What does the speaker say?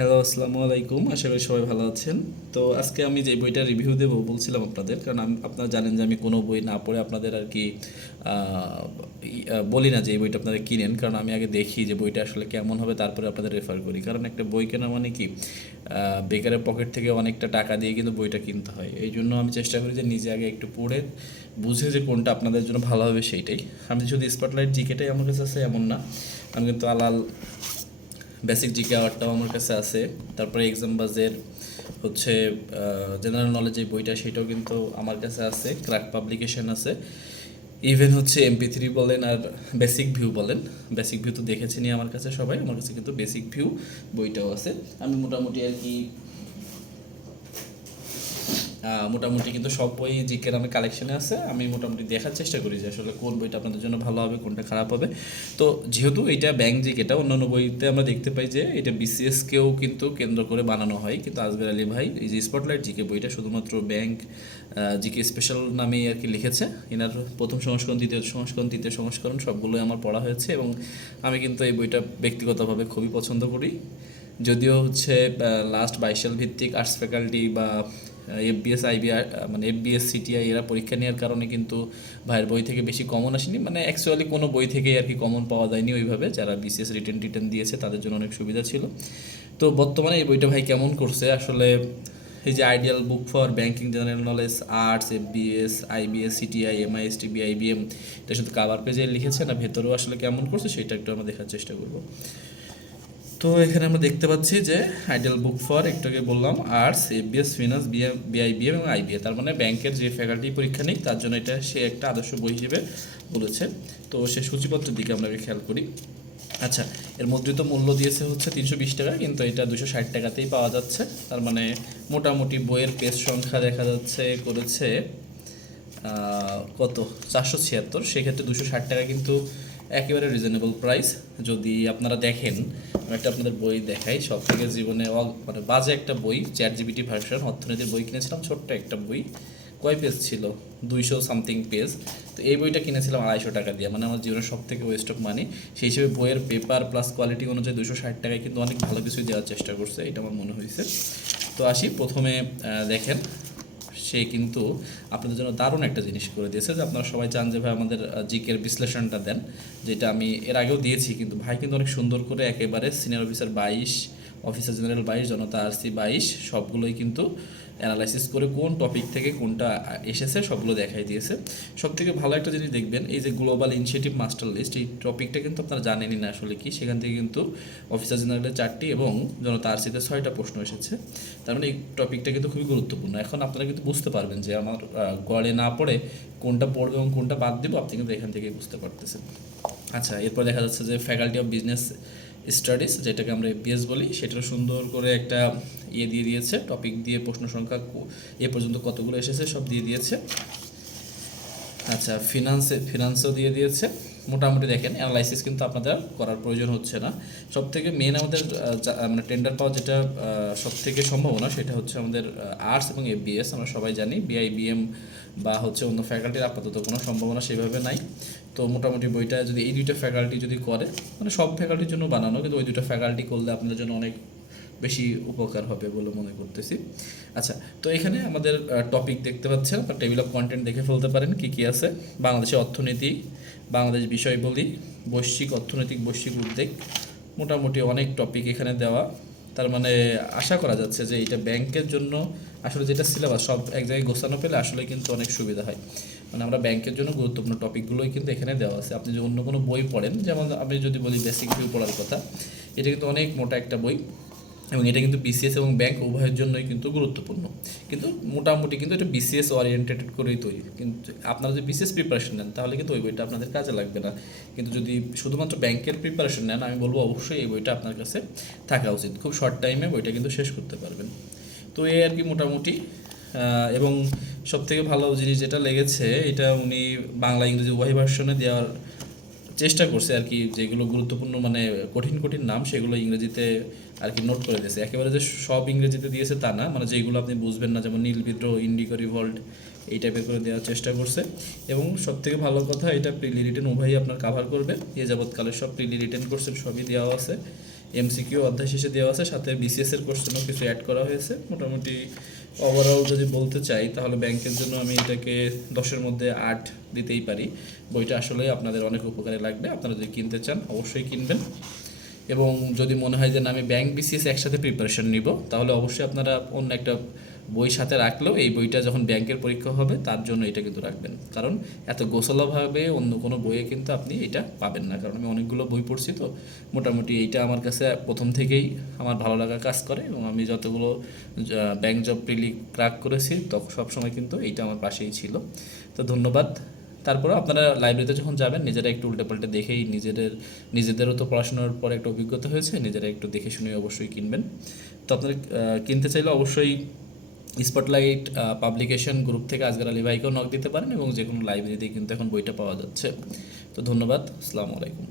Hello, আসসালামু আলাইকুম। আশা করি সবাই ভালো আছেন। তো আজকে আমি যে বইটা রিভিউ দেবো বলছিলাম আপনাদের, কারণ আপনারা জানেন যে আমি কোনো বই না পড়ে আপনাদের আর কি বলি না যে এই বইটা আপনারা কিনেন, কারণ আমি আগে দেখি যে বইটা আসলে কেমন হবে, তারপরে আপনাদের রেফার করি। কারণ একটা বই কেনা মানে কি, বেকারের পকেট থেকে অনেকটা টাকা দিয়ে কিন্তু বইটা কিনতে হয়। এই জন্য আমি চেষ্টা করি যে নিজে আগে একটু পড়ে বুঝে যে কোনটা আপনাদের জন্য ভালো হবে সেইটাই। আমি শুধু স্পটলাইট জিকেটাই আমার কাছে আছে এমন না, আমি কিন্তু আলাল বেসিক জিকে আওয়ারটাও আমার কাছে আছে। তারপরে এক্সাম বাজের হচ্ছে জেনারেল নলেজ এই বইটা, সেটাও কিন্তু আমার কাছে আছে। ক্র্যাক পাবলিকেশন আছে। ইভেন হচ্ছে MP3 বলেন আর বেসিক ভিউ বলেন, বেসিক ভিউ তো দেখেছেনি আমার কাছে সবাই, আমার কাছে কিন্তু বেসিক ভিউ বইটাও আছে। আমি মোটামুটি আর কি মোটামুটি কিন্তু সব বই জিকের আমার কালেকশনে আছে। আমি মোটামুটি দেখার চেষ্টা করি যে আসলে কোন বইটা আপনাদের জন্য ভালো হবে, কোনটা খারাপ হবে। তো যেহেতু এটা ব্যাংক জিকেটা, অন্যান্য বইতে আমরা দেখতে পাই যে এটা BCS-কেও কিন্তু কেন্দ্র করে বানানো হয়, কিন্তু আজগর আলী ভাই এই যে স্পটলাইট জিকে বইটা শুধুমাত্র ব্যাংক জিকে স্পেশাল নামেই আর কি লিখেছে। এনার প্রথম সংস্করণ, দ্বিতীয় সংস্করণ, তৃতীয় সংস্করণ সবগুলোই আমার পড়া হয়েছে, এবং আমি কিন্তু এই বইটা ব্যক্তিগতভাবে খুবই পছন্দ করি। যদিও হচ্ছে লাস্ট 22 সাল ভিত্তিক আর্টস ফ্যাকাল্টি বা FBS IB মানে FBS CTI এরা পরীক্ষা নেওয়ার কারণে কিন্তু ভাইয়ের বই থেকে বেশি কমন আসেনি, মানে অ্যাকচুয়ালি কোনো বই থেকেই আর কি কমন পাওয়া যায়নি ওইভাবে। যারা BCS রিটেন দিয়েছে তাদের জন্য অনেক সুবিধা ছিল। তো বর্তমানে এই বইটা ভাই কেমন করছে আসলে, এই যে ideal book for banking general knowledge arts FBS IBS CTI MISTB IBM, এটা শুধু কাভার পেজে লিখেছে না, ভেতরেও আসলে কেমন করছে সেটা একটু আমরা দেখার চেষ্টা করব। তো এখানে আমরা দেখতে পাচ্ছি যে আইডিয়াল বুক ফর, একটু আগে বললাম, আর্টস FBS ফিনান্স BIBM এবং IBA, তার মানে ব্যাংকের যে ফ্যাকাল্টি পরীক্ষা নেই তার জন্য এটা সে একটা আদর্শ বই হিসেবে বলেছে। তো সে সূচিপত্রের দিকে আমরা খেয়াল করি। আচ্ছা, এর মুদ্রিত মূল্য দিয়েছে হচ্ছে 320 টাকা, কিন্তু এটা 260 টাকাতেই পাওয়া যাচ্ছে। তার মানে মোটামুটি বইয়ের পেজ সংখ্যা দেখা যাচ্ছে করেছে কত, 476। সেক্ষেত্রে 260 টাকা কিন্তু একেবারে রিজনেবল প্রাইস। যদি আপনারা দেখেন, আমি একটা আপনাদের বই দেখাই, সব থেকে জীবনে মানে বাজে একটা বই, ChatGPT ভার্সন অর্থনীতির বই কিনেছিলাম, ছোট্ট একটা বই। কয় পেজ ছিল, 200 সামথিং পেজ। তো এই বইটা কিনেছিলাম 250 টাকা দিয়ে, মানে আমার জীবনের সব থেকে ওয়েস্ট অফ মানি। সেই হিসেবে বইয়ের পেপার প্লাস কোয়ালিটি অনুযায়ী 260 টাকায় কিন্তু অনেক ভালো কিছুই দেওয়ার চেষ্টা করছে, এটা আমার মনে হয়েছে। তো আসি প্রথমে, দেখেন সে কিন্তু আপনাদের জন্য দারুণ একটা জিনিস করে দিয়েছে, যে আপনারা সবাই চান যে ভাই আমাদের জিকের বিশ্লেষণটা দেন, যেটা আমি এর আগেও দিয়েছি, কিন্তু ভাই কিন্তু অনেক সুন্দর করে একেবারে সিনিয়র অফিসার 22, অফিসার জেনারেল 22, জনতা RC 22 সবগুলোই কিন্তু অ্যানালাইসিস করে কোন টপিক থেকে কোনটা এসেছে সবগুলো দেখাই দিয়েছে। সব থেকে ভালো একটা জিনিস দেখবেন, এই যে গ্লোবাল ইনিশিয়েটিভ মাস্টার লিস্ট, এই টপিকটা কিন্তু আপনারা জানেনই না আসলে কি। সেখান থেকে কিন্তু অফিসার জেনারেলের 4টি এবং জনতা RC-তে 6টা প্রশ্ন এসেছে। তার মানে এই টপিকটা কিন্তু খুবই গুরুত্বপূর্ণ। এখন আপনারা কিন্তু বুঝতে পারবেন যে আমার গড়ে না পড়ে কোনটা পড়বে এবং কোনটা বাদ দেবো, আপনি কিন্তু এখান থেকে বুঝতে পারতেছেন। আচ্ছা, এরপর দেখা যাচ্ছে যে ফ্যাকাল্টি অফ বিজনেস স্টাডিজ, যেটাকে আমরা FBS বলি, সেটাও সুন্দর করে একটা দিয়ে দিয়েছে, টপিক দিয়ে প্রশ্ন সংখ্যা এ পর্যন্ত কতগুলো এসেছে সব দিয়ে দিয়েছে। আচ্ছা, ফিনান্সও দিয়ে দিয়েছে। মোটামুটি দেখেন অ্যানালাইসিস কিন্তু আপনাদের করার প্রয়োজন হচ্ছে না। সব থেকে মেন আমাদের মানে টেন্ডার পাওয়ার যেটা সব থেকে সম্ভাবনা, সেটা হচ্ছে আমাদের আর্টস এবং FBS। আমরা সবাই জানি BIBM বা হচ্ছে অন্য ফ্যাকাল্টির আপাতত কোনো সম্ভাবনা সেভাবে নাই। তো মোটামুটি বইটা যদি এই দুইটা ফ্যাকাল্টি যদি করে, মানে সব ফ্যাকাল্টির জন্য বানানো, কিন্তু ওই দুটো ফ্যাকাল্টি করলে আপনাদের জন্য অনেক বেশি উপকার হবে বলে মনে করতেছি। আচ্ছা, তো এখানে আমাদের টপিক দেখতে পাচ্ছেন, বা টেবিল অফ কন্টেন্ট দেখে ফেলতে পারেন কী কী আছে। বাংলাদেশের অর্থনীতি, বাংলাদেশ বিষয়বলী, বৈশ্বিক অর্থনৈতিক বৈশ্বিক উদ্বেগ, মোটামুটি অনেক টপিক এখানে দেওয়া। তার মানে আশা করা যাচ্ছে যে এটা ব্যাংকের জন্য আসলে যেটা সিলেবাস সব এক জায়গায় গোছানো পেলে আসলে কিন্তু অনেক সুবিধা হয়। মানে আমরা ব্যাংকের জন্য গুরুত্বপূর্ণ টপিকগুলোই কিন্তু এখানে দেওয়া আছে। আপনি যদি অন্য কোনো বই পড়েন, যেমন আমি যদি বলি বেসিক ভিউ পড়ার কথা, এটা কিন্তু অনেক মোটা একটা বই, এবং এটা কিন্তু BCS এবং ব্যাংক উভয়ের জন্যই কিন্তু গুরুত্বপূর্ণ। কিন্তু মোটামুটি কিন্তু এটা BCS ওরিয়েন্টেড করেই তৈরি। কিন্তু আপনারা যদি BCS প্রিপারেশন নেন তাহলে কিন্তু ওই বইটা আপনাদের কাজে লাগবে না। কিন্তু যদি শুধুমাত্র ব্যাংকের প্রিপারেশন নেন, আমি বলবো অবশ্যই এই বইটা আপনার কাছে থাকা উচিত। খুব শর্ট টাইমে বইটা কিন্তু শেষ করতে পারবেন। তো এই আর কি মোটামুটি। এবং সবথেকে ভালো জিনিস যেটা লেগেছে, এটা উনি বাংলা ইংরেজি উভয় ভার্সনে দেওয়ার চেষ্টা করছে আর কি। যেগুলো গুরুত্বপূর্ণ মানে কঠিন কঠিন নাম, সেগুলো ইংরেজিতে আর কি নোট করে দিয়েছে। একেবারে যে সব ইংরেজিতে দিয়েছে তা না, মানে যেগুলো আপনি বুঝবেন না, যেমন নীল বিদ্রোহ, ইন্ডিগো রিভল্ট, এই টাইপের করে দেওয়ার চেষ্টা করছে। এবং সবথেকে ভালো কথা, এটা প্রিলি রিটেন উভয়ই আপনার কাভার করবে। এ যাবৎকালে সব প্রিলি রিটেন কোর্সের সবই দেওয়া আছে। এমসিকিউ অধ্যায় শেষে দেওয়া আছে, সাথে বিসিএস এর কোশ্চেনও কিছু অ্যাড করা হয়েছে। মোটামুটি ওভারঅল যদি বলতে চাই তাহলে ব্যাংকের জন্য আমি এটাকে 10-এর মধ্যে 8 দিতেই পারি। বইটা আসলে আপনাদের অনেক উপকারে লাগবে। আপনারা যদি কিনতে চান অবশ্যই কিনবেন। এবং যদি মনে হয় যে না আমি ব্যাংক বিসিএস একসাথে প্রিপারেশন নিব, তাহলে অবশ্যই আপনারা অন্য একটা বই সাথে রাখলেও এই বইটা যখন ব্যাংকের পরীক্ষা হবে তার জন্য এটা কিন্তু রাখবেন। কারণ এত গোছালোভাবে অন্য কোনো বইয়ে কিন্তু আপনি এটা পাবেন না। কারণ আমি অনেকগুলো বই পড়ছি, তো মোটামুটি এইটা আমার কাছে প্রথম থেকেই আমার ভালো লাগা কাজ করে। এবং আমি যতগুলো ব্যাংক জব প্রিলি ক্র্যাক করেছি তখন সবসময় কিন্তু এইটা আমার পাশেই ছিল। তো ধন্যবাদ। তারপরে আপনারা লাইব্রেরিতে যখন যাবেন নিজেরা একটু উল্টেপাল্টে দেখেই নিজেদেরও তো পড়াশোনার পর একটা অভিজ্ঞতা হয়েছে, নিজেরা একটু দেখে শুনে অবশ্যই কিনবেন। তো আপনারা কিনতে চাইলে অবশ্যই স্পটলাইট পাবলিকেশন গ্রুপ থেকে আজগর আলী ভাইকেও নক দিতে পারেন, এবং যে কোনো লাইব্রেরিতেই কিন্তু এখন বইটা পাওয়া যাচ্ছে। তো ধন্যবাদ, আসসালামু আলাইকুম।